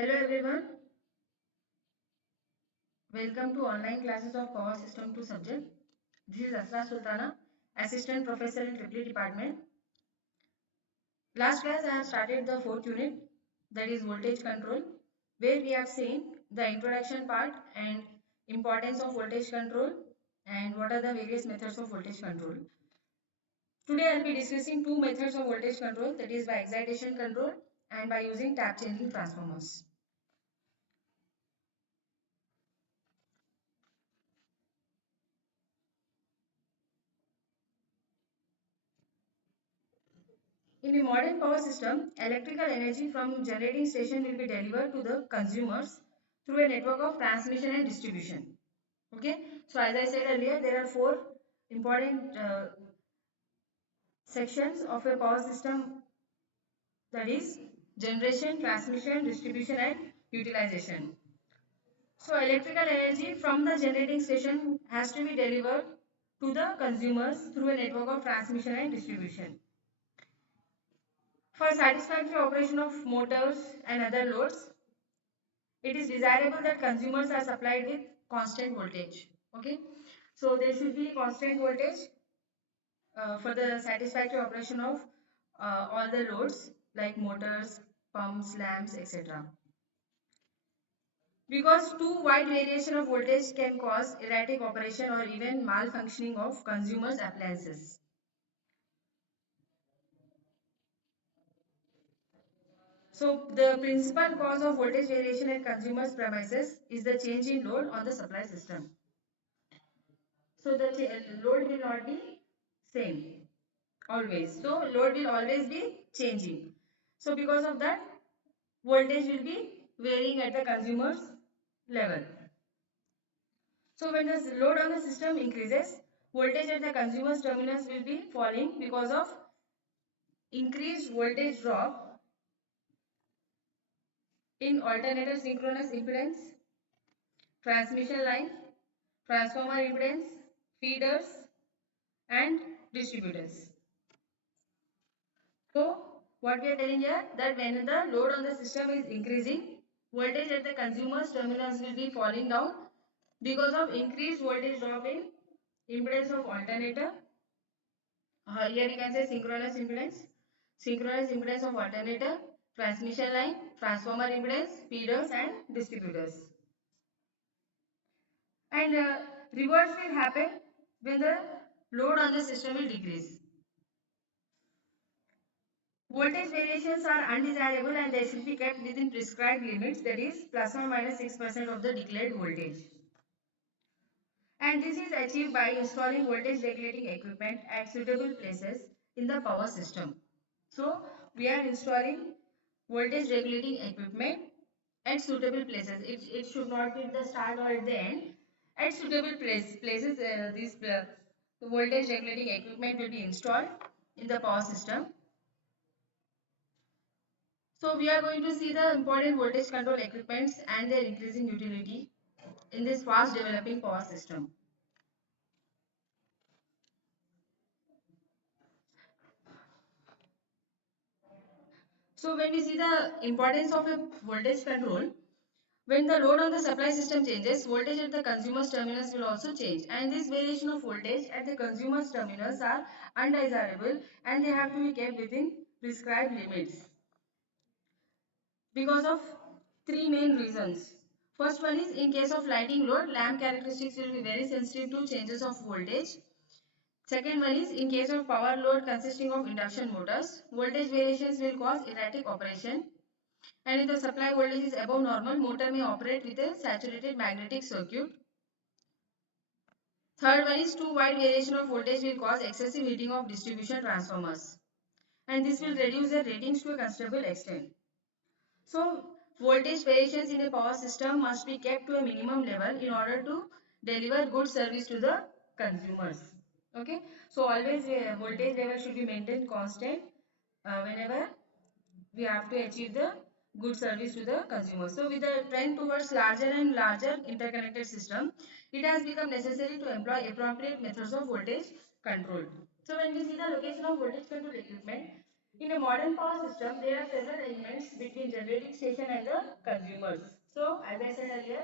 Hello everyone, welcome to online classes of Power System 2 subject. This is Asra Sultana, Assistant Professor in Triple Department. Last class I have started the fourth unit, that is voltage control, where we have seen the introduction part and importance of voltage control and what are the various methods of voltage control. Today I will be discussing two methods of voltage control, that is by excitation control and by using tap changing transformers. In a modern power system, electrical energy from generating station will be delivered to the consumers through a network of transmission and distribution. Okay, so as I said earlier, there are four important sections of a power system, that is generation, transmission, distribution and utilization. So electrical energy from the generating station has to be delivered to the consumers through a network of transmission and distribution. For satisfactory operation of motors and other loads, it is desirable that consumers are supplied with constant voltage. Okay, so there should be constant voltage for the satisfactory operation of all the loads like motors, pumps, lamps, etc. Because too wide variation of voltage can cause erratic operation or even malfunctioning of consumers' appliances. So the principal cause of voltage variation at consumers' premises is the change in load on the supply system. So the load will not be same always. So load will always be changing. So because of that, voltage will be varying at the consumer's level. So when the load on the system increases, voltage at the consumer's terminals will be falling because of increased voltage drop in alternator synchronous impedance, transmission line, transformer impedance, feeders and distributors. So what we are telling here, that when the load on the system is increasing, voltage at the consumer's terminals will be falling down because of increased voltage drop in impedance of alternator. Here we can say synchronous impedance of alternator, transmission line, transformer impedance, feeders and distributors. And reverse will happen when the load on the system will decrease. Voltage variations are undesirable and they should be kept within prescribed limits, that is plus or minus 6% of the declared voltage. And this is achieved by installing voltage regulating equipment at suitable places in the power system. So we are installing voltage regulating equipment at suitable places. It should not be at the start or at the end. At suitable places, this voltage regulating equipment will be installed in the power system. So we are going to see the important voltage control equipments and their increasing utility in this fast developing power system. So when we see the importance of a voltage control, when the load on the supply system changes, voltage at the consumer's terminals will also change, and this variation of voltage at the consumer's terminals are undesirable and they have to be kept within prescribed limits because of three main reasons. First one is, in case of lighting load, lamp characteristics will be very sensitive to changes of voltage. Second one is, in case of power load consisting of induction motors, voltage variations will cause erratic operation. And if the supply voltage is above normal, motor may operate with a saturated magnetic circuit. Third one is, too wide variation of voltage will cause excessive heating of distribution transformers. And this will reduce their ratings to a considerable extent. So, voltage variations in a power system must be kept to a minimum level in order to deliver good service to the consumers. Okay, so always voltage level should be maintained constant whenever we have to achieve the good service to the consumer. So with the trend towards larger and larger interconnected system, it has become necessary to employ appropriate methods of voltage control. So when we see the location of voltage control equipment, In a modern power system, there are several elements between generating station and the consumers. So, as I said earlier,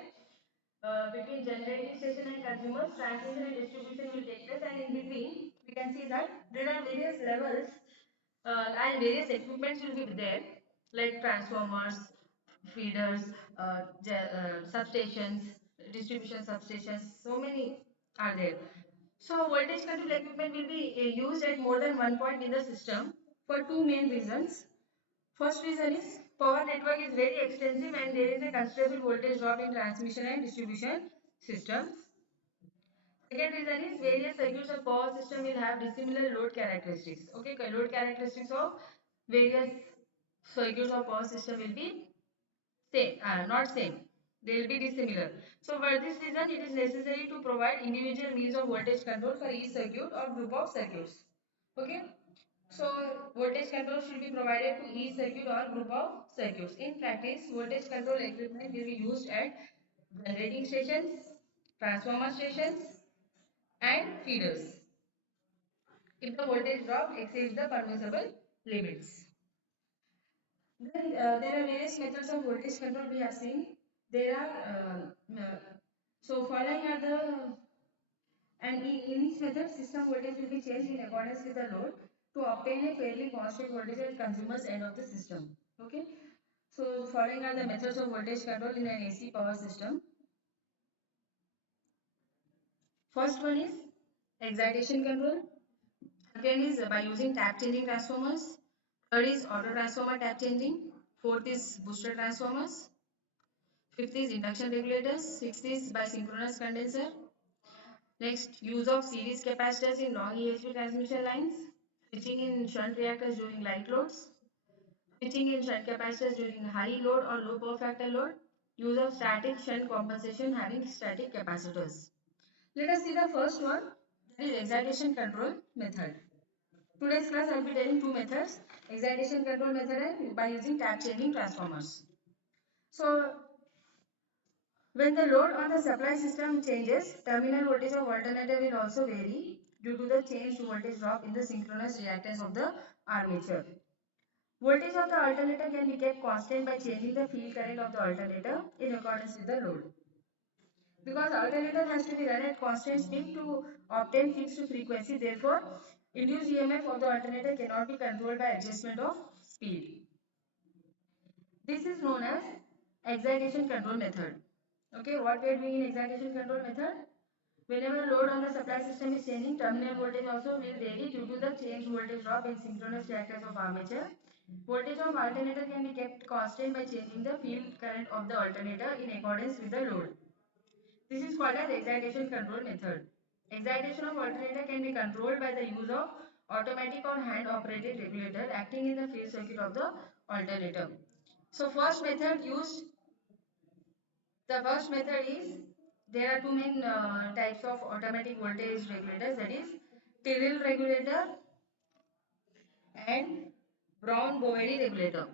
between generating station and consumers, transmission and distribution will take place, and in between, we can see that there are various levels and various equipments will be there, like transformers, feeders, substations, distribution substations. So many are there. So voltage control equipment will be used at more than one point in the system for two main reasons. First reason is power network is very extensive and there is a considerable voltage drop in transmission and distribution systems. Second reason is various circuits of power system will have dissimilar load characteristics. Okay, load characteristics of various circuits of power system will be same, not same. They will be dissimilar. So for this reason, it is necessary to provide individual means of voltage control for each circuit or group of circuits. Okay. So voltage control should be provided to each circuit or group of circuits. In practice, voltage control equipment will be used at generating stations, transformer stations, and feeders if the voltage drop exceeds the permissible limits. Then there are various methods of voltage control we have seen. There are so following are the and in each method system voltage will be changed in accordance with the load to obtain a fairly constant voltage at consumer's end of the system. Okay. So following are the methods of voltage control in an AC power system. First one is excitation control. Second is by using tap changing transformers. Third is auto transformer tap changing. Fourth is booster transformers. Fifth is induction regulators. Sixth is by synchronous condenser. Next, use of series capacitors in long EHV transmission lines. Switching in shunt reactors during light loads. Switching in shunt capacitors during high load or low power factor load. Use of static shunt compensation having static capacitors. Let us see the first one, that is excitation control method. Today's class I will be telling two methods, excitation control method and by using tap changing transformers. So when the load on the supply system changes, terminal voltage of alternator will also vary due to the changed voltage drop in the synchronous reactance of the armature. Voltage of the alternator can be kept constant by changing the field current of the alternator in accordance with the load. Because alternator has to be run at constant speed to obtain fixed frequency, therefore induced EMF of the alternator cannot be controlled by adjustment of speed. This is known as excitation control method. Okay, what we are doing in excitation control method? Whenever load on the supply system is changing, terminal voltage also will vary due to the changed voltage drop in synchronous reactance of armature. Voltage of alternator can be kept constant by changing the field current of the alternator in accordance with the load. This is called as excitation control method. Excitation of alternator can be controlled by the use of automatic or hand operated regulator acting in the field circuit of the alternator. So the first method is there are two main types of automatic voltage regulators, that is Tyrrell regulator and Brown-Boveri regulator.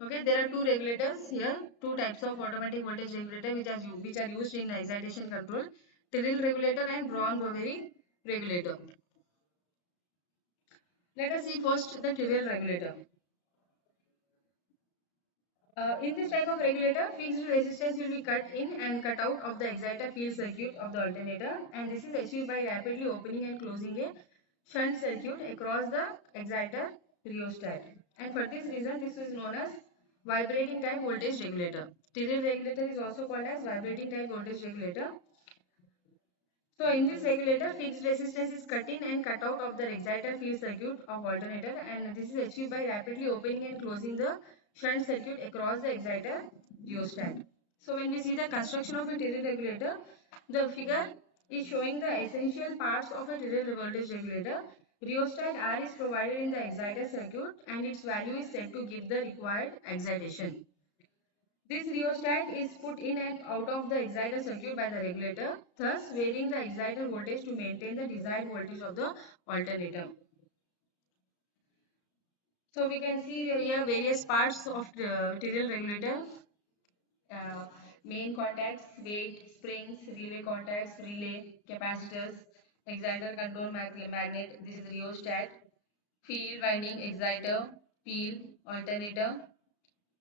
Okay, there are two regulators here, two types of automatic voltage regulator which are used in excitation control, Tyrrell regulator and Brown-Boveri regulator. Let us see first the Tyrrell regulator. In this type of regulator, fixed resistance will be cut in and cut out of the exciter field circuit of the alternator, and this is achieved by rapidly opening and closing a shunt circuit across the exciter rheostat. And for this reason, this is known as vibrating type voltage regulator. Tyrrell regulator is also called as vibrating type voltage regulator. So in this regulator, fixed resistance is cut in and cut out of the exciter field circuit of alternator, and this is achieved by rapidly opening and closing the shunt circuit across the exciter rheostat. So when we see the construction of a Tyrrell regulator, the figure is showing the essential parts of a Tyrrell voltage regulator. Rheostat R is provided in the exciter circuit and its value is set to give the required excitation. This rheostat is put in and out of the exciter circuit by the regulator, thus varying the exciter voltage to maintain the desired voltage of the alternator. So we can see here various parts of the Tyrrell regulator. Uh, Main contacts, weight, springs, relay contacts, relay, capacitors, exciter control magnet, this is rheostat, field winding exciter, field, alternator,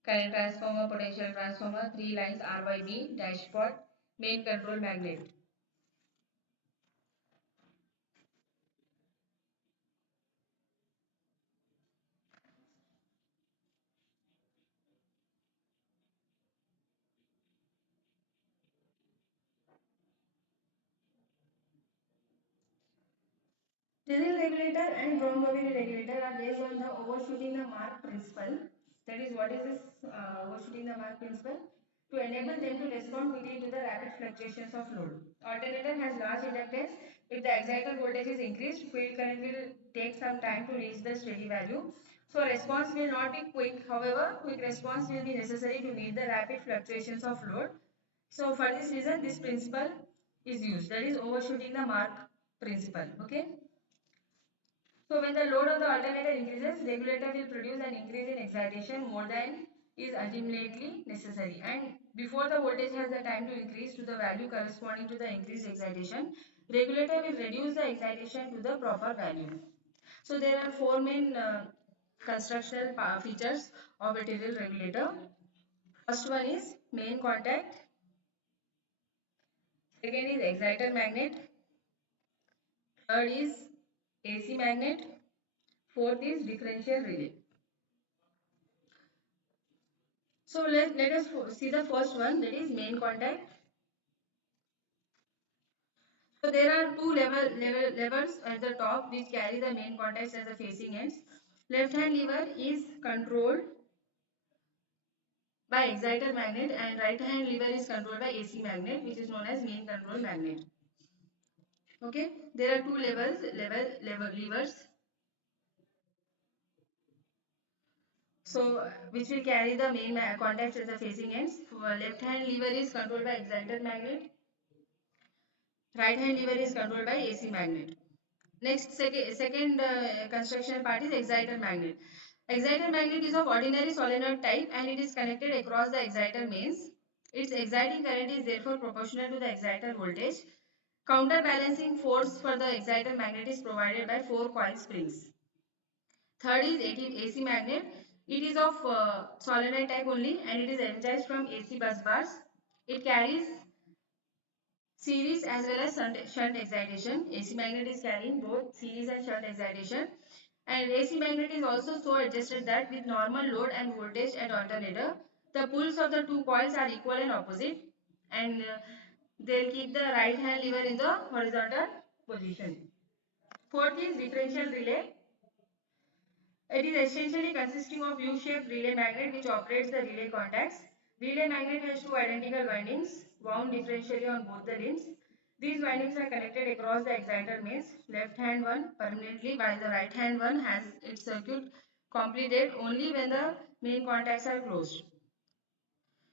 current transformer, potential transformer, three lines RYB, dashpot, main control magnet. Diesel regulator and Bromley regulator are based on the overshooting the mark principle. That is, what is this overshooting the mark principle? To enable them to respond quickly to the rapid fluctuations of load. Alternator has large inductance. If the exciter voltage is increased, field current will take some time to reach the steady value. So response will not be quick. However, quick response will be necessary to meet the rapid fluctuations of load. So for this reason, this principle is used. That is overshooting the mark principle. Okay. So when the load of the alternator increases, regulator will produce an increase in excitation more than is ultimately necessary. And before the voltage has the time to increase to the value corresponding to the increased excitation, regulator will reduce the excitation to the proper value. So there are four main constructional features of a Tyrrell regulator. First one is main contact. Second is exciter magnet. Third is AC magnet. Fourth is differential relay. So let us see the first one, that is main contact. So there are two levers at the top which carry the main contacts as the facing ends. Left hand lever is controlled by exciter magnet and right hand lever is controlled by AC magnet, which is known as main control magnet. Okay, there are two levers. So which will carry the main contacts as the facing ends. Left hand lever is controlled by exciter magnet. Right hand lever is controlled by AC magnet. Next, second construction part is exciter magnet. Exciter magnet is of ordinary solenoid type and it is connected across the exciter mains. Its exciting current is therefore proportional to the exciter voltage. Counterbalancing force for the exciter magnet is provided by four coil springs. Third is AC magnet. It is of solenoid type only and it is energized from AC bus bars. It carries series as well as shunt excitation. AC magnet is carrying both series and shunt excitation. And AC magnet is also so adjusted that with normal load and voltage at alternator, the poles of the two coils are equal and opposite. And they'll keep the right hand lever in the horizontal position. Fourth is differential relay. It is essentially consisting of U-shaped relay magnet which operates the relay contacts. Relay magnet has two identical windings wound differentially on both the limbs. These windings are connected across the exciter mains. Left hand one permanently while the right hand one has its circuit completed only when the main contacts are closed.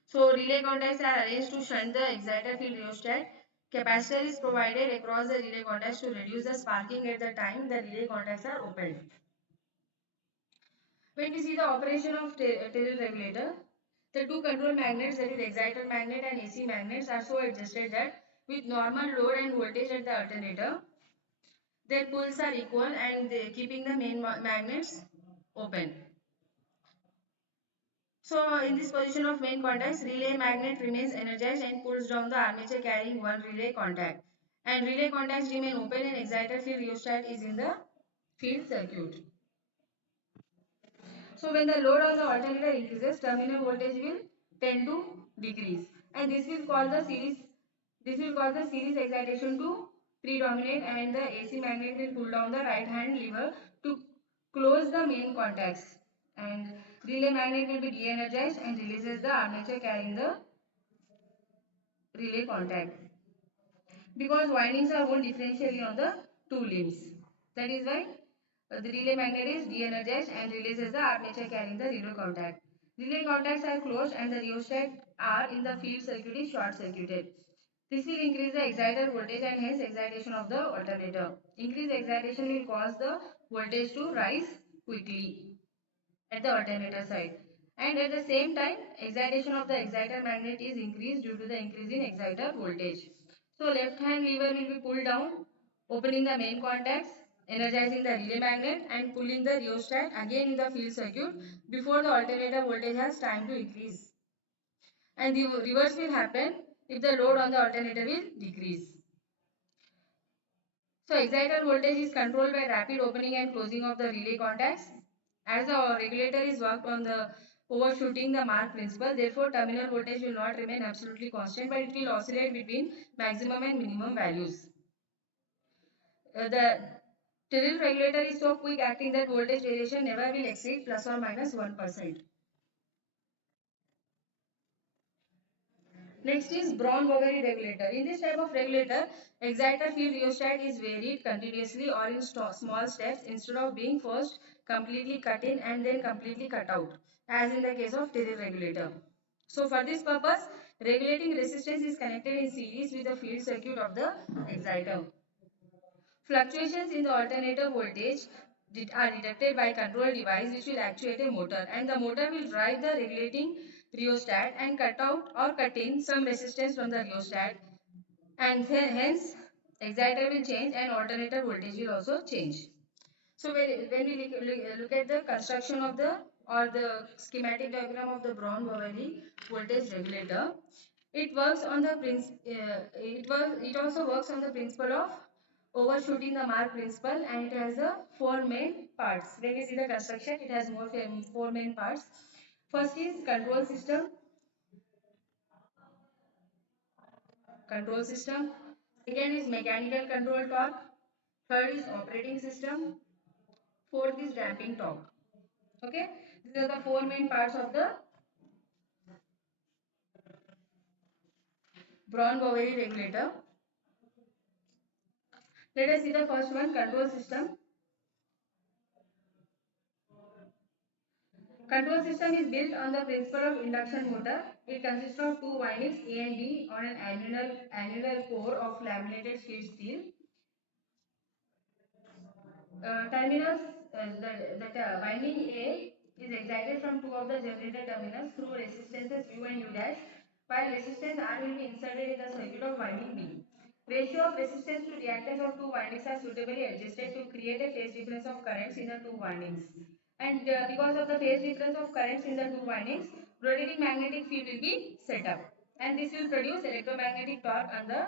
So relay contacts are arranged to shunt the exciter field rheostat. Capacitor is provided across the relay contacts to reduce the sparking at the time the relay contacts are opened. When we see the operation of Tyrrell regulator, the two control magnets, that is exciter magnet and AC magnets, are so adjusted that with normal load and voltage at the alternator, their poles are equal and keeping the main magnets open. So in this position of main contacts, relay magnet remains energized and pulls down the armature carrying one relay contact. And relay contacts remain open and exciter field rheostat is in the field circuit. So when the load of the alternator increases, terminal voltage will tend to decrease, and this will cause the series excitation to predominate, and the AC magnet will pull down the right hand lever to close the main contacts, and relay magnet will be de-energized and releases the armature carrying the relay contact because windings are wound differentially on the two limbs. That is why the relay magnet is de-energized and releases the armature carrying the relay contact. Relay contacts are closed and the rheostat are in the field circuit is short circuited. This will increase the exciter voltage and hence excitation of the alternator. Increased excitation will cause the voltage to rise quickly at the alternator side. And at the same time, excitation of the exciter magnet is increased due to the increase in exciter voltage. So left hand lever will be pulled down, opening the main contacts. energizing the relay magnet and pulling the rheostat again in the field circuit before the alternator voltage has time to increase. And the reverse will happen if the load on the alternator will decrease. So exciter voltage is controlled by rapid opening and closing of the relay contacts. As the regulator is worked on the overshooting the mark principle, therefore terminal voltage will not remain absolutely constant, but it will oscillate between maximum and minimum values. The Tyrrell regulator is so quick acting that voltage variation never will exceed plus or minus 1%. Next is Brown-Boveri regulator. In this type of regulator, exciter field rheostat is varied continuously or in small steps instead of being first completely cut in and then completely cut out, as in the case of Tyrrell regulator. So for this purpose, regulating resistance is connected in series with the field circuit of the exciter. Fluctuations in the alternator voltage are detected by control device which will actuate a motor, and the motor will drive the regulating rheostat and cut out or cut in some resistance from the rheostat, and hence exciter will change and alternator voltage will also change. So when we look at the construction of the or the schematic diagram of the Brown-Boveri voltage regulator, it works on the it also works on the principle of overshooting the mark principle, and it has the four main parts. When we see the construction, it has four main parts. First is control system. Second is mechanical control torque. Third is operating system. Fourth is damping torque. Okay, these are the four main parts of the Brown-Boveri regulator. Let us see the first one, control system. Control system is built on the principle of induction motor. It consists of two windings A and B on an annular core of laminated sheet steel. Terminals, winding A is excited from two of the generator terminals through resistances U and U dash, while resistance R will be inserted in the circuit of winding B. Ratio of resistance to reactance of two windings are suitably adjusted to create a phase difference of currents in the two windings. And because of the phase difference of currents in the two windings, rotating magnetic field will be set up. And this will produce electromagnetic torque on the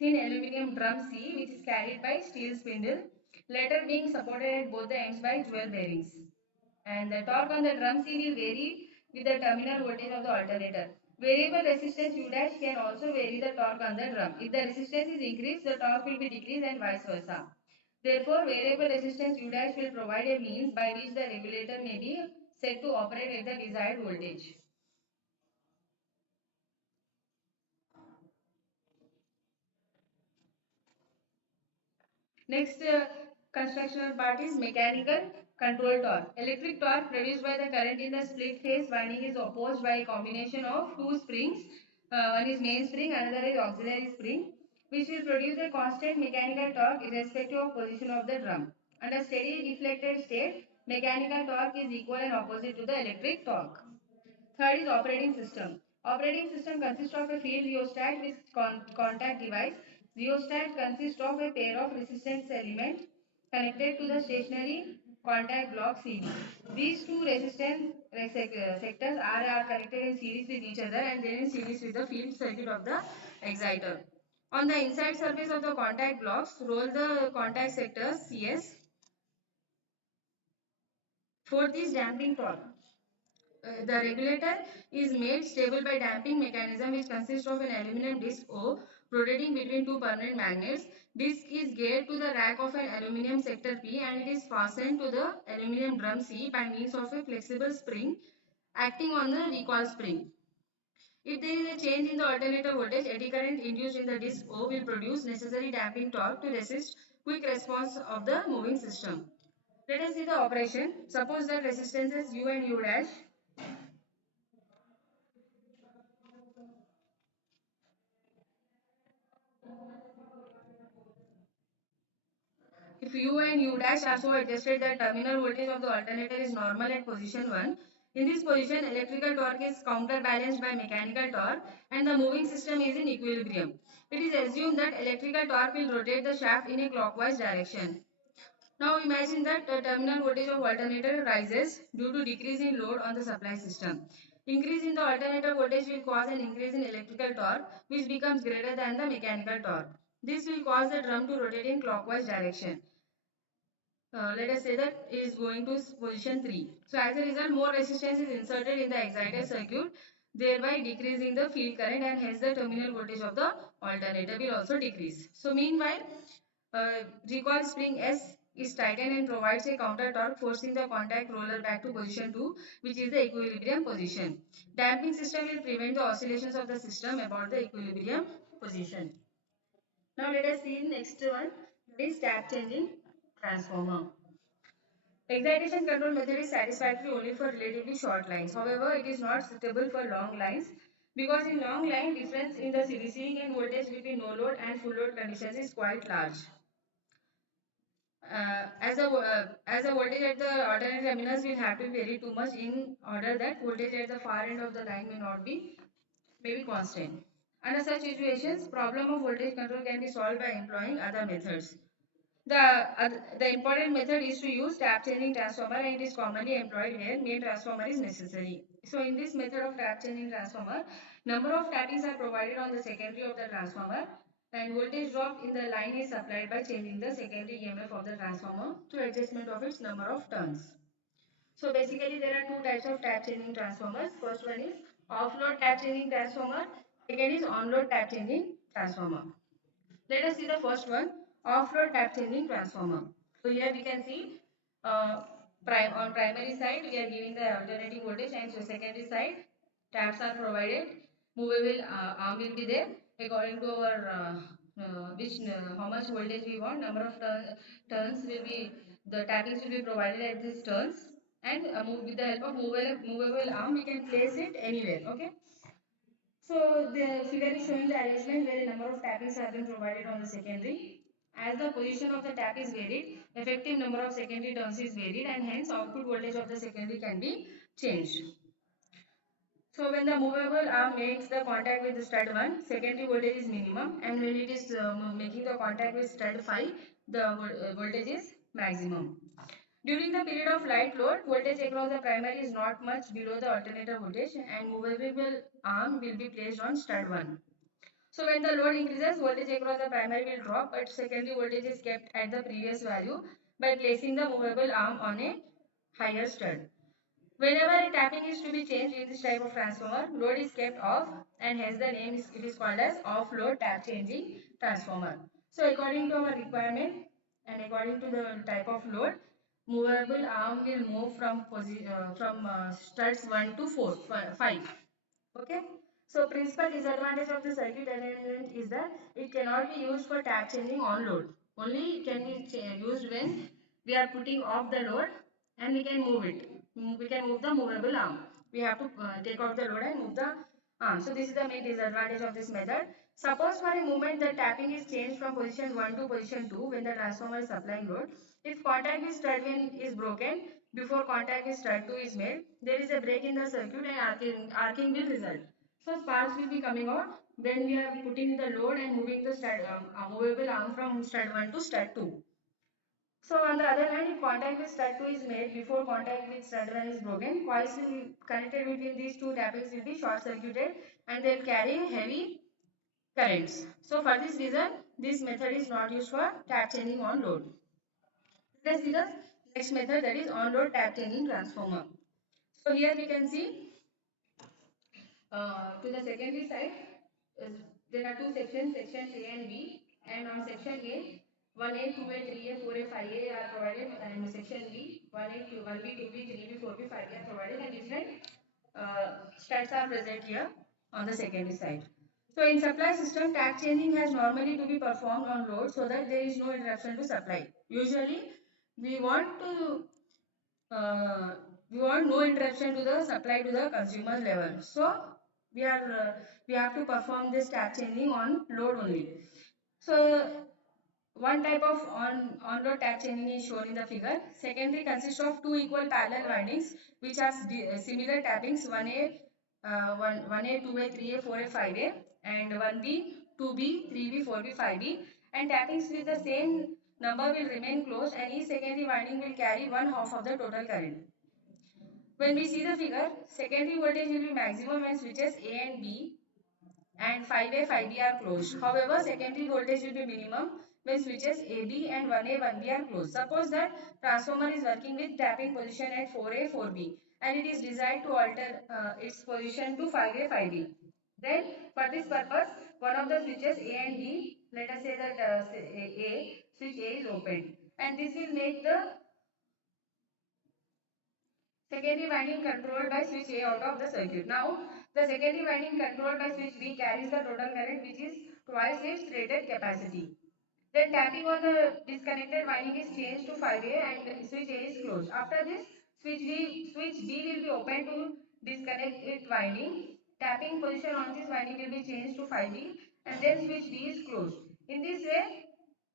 thin aluminum drum C, which is carried by steel spindle, later being supported at both the ends by jewel bearings. And the torque on the drum C will vary with the terminal voltage of the alternator. Variable resistance U dash can also vary the torque on the drum. If the resistance is increased, the torque will be decreased and vice versa. Therefore, variable resistance U dash will provide a means by which the regulator may be set to operate at the desired voltage. Next constructional part is mechanical control torque. Electric torque produced by the current in the split phase winding is opposed by a combination of two springs. One is main spring, another is auxiliary spring, which will produce a constant mechanical torque irrespective of position of the drum. Under steady deflected state, mechanical torque is equal and opposite to the electric torque. Third is operating system. Operating system consists of a field rheostat with contact device. Rheostat consists of a pair of resistance elements connected to the stationary contact block CD. These two resistance sectors are connected in series with each other and then in series with the field circuit of the exciter. On the inside surface of the contact blocks, roll the contact sectors CS. Fourth is damping torque. The regulator is made stable by damping mechanism which consists of an aluminum disc O rotating between two permanent magnets. Disc is geared to the rack of an aluminum sector P and it is fastened to the aluminum drum C by means of a flexible spring acting on the recoil spring. If there is a change in the alternator voltage, eddy current induced in the disc O will produce necessary damping torque to resist quick response of the moving system. Let us see the operation. Suppose that resistances U and U dash. If U and U dash are so adjusted that terminal voltage of the alternator is normal at position 1, in this position electrical torque is counterbalanced by mechanical torque and the moving system is in equilibrium. It is assumed that electrical torque will rotate the shaft in a clockwise direction. Now imagine that the terminal voltage of alternator rises due to decrease in load on the supply system. Increase in the alternator voltage will cause an increase in electrical torque which becomes greater than the mechanical torque. This will cause the drum to rotate in clockwise direction. Let us say that it is going to position 3. So as a result, more resistance is inserted in the excited circuit, thereby decreasing the field current, and hence the terminal voltage of the alternator will also decrease. So meanwhile, recoil spring S is tightened and provides a counter torque, forcing the contact roller back to position 2, which is the equilibrium position. Damping system will prevent the oscillations of the system about the equilibrium position. Now let us see the next one, that is tap changing transformer. Excitation control method is satisfactory only for relatively short lines. However, it is not suitable for long lines because in long line difference in the receiving end voltage between no load and full load conditions is quite large. As a voltage at the alternate terminals will have to vary too much in order that voltage at the far end of the line may not be maybe constant. Under such situations, problem of voltage control can be solved by employing other methods. The important method is to use tap changing transformer, and it is commonly employed where main transformer is necessary. So in this method of tap changing transformer, number of tappings are provided on the secondary of the transformer, and voltage drop in the line is supplied by changing the secondary EMF of the transformer through adjustment of its number of turns. So basically there are two types of tap changing transformers. First one is off-load tap changing transformer, second is on-load tap changing transformer. Let us see the first one, off-load tap changing transformer. So here we can see on primary side we are giving the alternating voltage, and so secondary side taps are provided. Movable arm will be there according to our how much voltage we want. Number of turns will be, the tappings will be provided at these turns, and with the help of movable arm we can place it anywhere. Okay. So the figure is showing the arrangement where a number of tappings have been provided on the secondary. As the position of the tap is varied, effective number of secondary turns is varied, and hence output voltage of the secondary can be changed. So when the movable arm makes the contact with the stud 1, secondary voltage is minimum, and when it is making the contact with stud 5, the voltage is maximum. During the period of light load, voltage across the primary is not much below the alternator voltage, and movable arm will be placed on stud 1. So when the load increases, voltage across the primary will drop, but secondary voltage is kept at the previous value by placing the movable arm on a higher stud. Whenever a tapping is to be changed in this type of transformer, load is kept off, and hence the name is, it is called as off-load tap changing transformer. So according to our requirement and according to the type of load, movable arm will move from studs 1 to 4, 5. Okay. So principal disadvantage of the circuit arrangement is that it cannot be used for tap changing on load. Only it can be used when we are putting off the load and we can move it. We can move the movable arm. We have to take off the load and move the arm. So this is the main disadvantage of this method. Suppose for a moment the tapping is changed from position 1 to position 2 when the transformer is supplying load. If contact with stud 1 is broken before contact with stud 2 is made, there is a break in the circuit and arcing will result. So sparks will be coming out when we are putting the load and moving the movable arm from stud 1 to stud 2. So on the other hand, if contact with stud 2 is made before contact with stud 1 is broken, coils will connected between these two tappings will be short circuited and they will carry heavy currents. So for this reason, this method is not used for tap changing on load. Let us see the next method, that is on load tap changing transformer. So here we can see to the secondary side, uh, there are two sections, sections A and B, and on section A, 1A, 2A, 3A, 4A, 5A are provided, and section B, 1A, 1B, 2B, 3B, 4B, 5B are provided, and different stats are present here on the secondary side. So in supply system, tap changing has normally to be performed on load so that there is no interruption to supply. Usually, we want to uh, we want no interruption to the supply to the consumer level. So we have to perform this tap changing on load only. So one type of on-load tap changing is shown in the figure. Secondary consists of two equal parallel windings which have similar tappings 1A, 2A, 3A, 4A, 5A, and 1B, 2B, 3B, 4B, 5B, and tappings with the same number will remain closed and each secondary winding will carry one half of the total current. When we see the figure, secondary voltage will be maximum when switches A and B and 5A, 5B are closed. However, secondary voltage will be minimum when switches AB and 1A, 1B are closed. Suppose that transformer is working with tapping position at 4A, 4B and it is designed to alter its position to 5A, 5B. Then for this purpose, one of the switches A and B, let us say that switch A is opened and this will make the secondary winding controlled by switch A out of the circuit. Now, the secondary winding controlled by switch B carries the total current which is twice its rated capacity. Then tapping on the disconnected winding is changed to 5A and switch A is closed. After this, switch B will be open to disconnect its winding. Tapping position on this winding will be changed to 5B and then switch B is closed. In this way,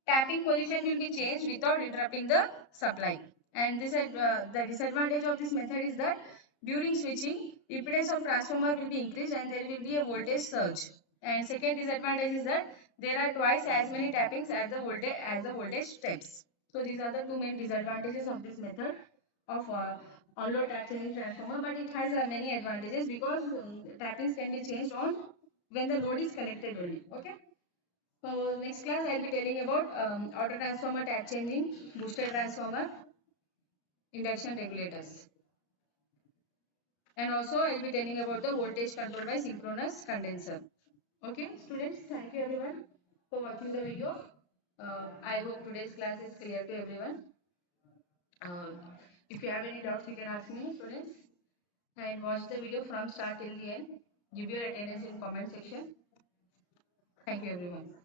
tapping position will be changed without interrupting the supply. And the disadvantage of this method is that during switching, impedance of transformer will be increased and there will be a voltage surge. And second disadvantage is that there are twice as many tappings as the voltage steps. So these are the two main disadvantages of this method of on-load tap changing transformer. But it has many advantages because tappings can be changed on when the load is connected only. Okay. So next class I'll be telling about auto transformer, tap changing, booster transformer, induction regulators. And also I'll be telling about the voltage control by synchronous condenser. Okay, students, thank you everyone for watching the video. I hope today's class is clear to everyone. Uh, if you have any doubts, you can ask me, students. And watch the video from start till the end. Give your attendance in comment section. Thank you everyone.